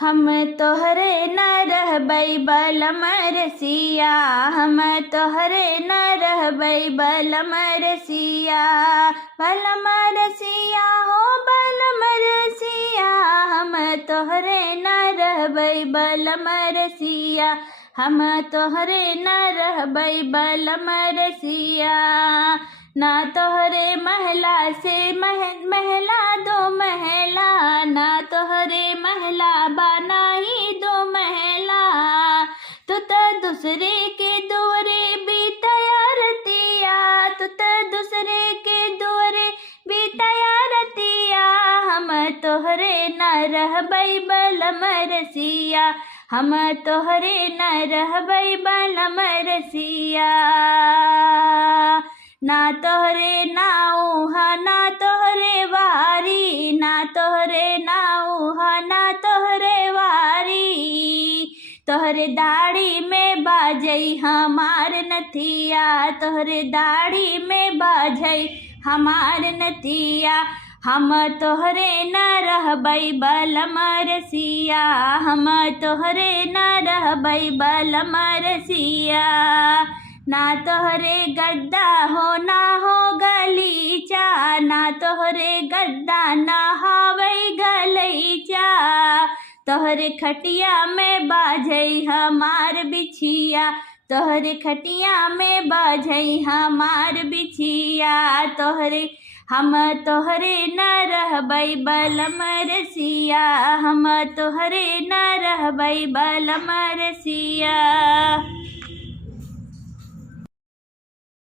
हम तोहरे न रहबै बलम रसिया, हम तोहरे न रहबै बलम रसिया। बलम रसिया हो बलम रसिया, हम तोहरे न रहबै बलम रसिया, हम तोहरे न रहबै बलम रसिया। ना तोहरे महला से महला दो महला, ना तोहरे महला बनाई दो महला। तू तो दूसरे के दुआरे भी तैयारतिया, तू तो दूसरे के दुआरे भी तैयारतिया। हम तोहरे न रहबै बलम रसिया, हम तोहरे न रहबै बलम रसिया। ना तोहरे नाऊहा ना तोहरे वारी, ना तोहरे नाऊहा ना तोहरे वारी। तोहरे दाढ़ी में बाजई हमार नथिया, तोहरे दाढ़ी में बाजई हमार नथिया। हम तोहरे न रहबै बलम रसिया, हम तोहरे न रहबै बलम रसिया। ना तोहरे गद्दा हो ना हो गलीचा, ना तोहरे गद्दा ना हावै गलीचा। तोहरे खटिया में बाजई हमार बिछिया, तोहरे खटिया में बाजई हमार बिछिया। तोहरे हम तोहरे न रहबै बलम रसिया, हम तोहरे न रहबै बलम रसिया।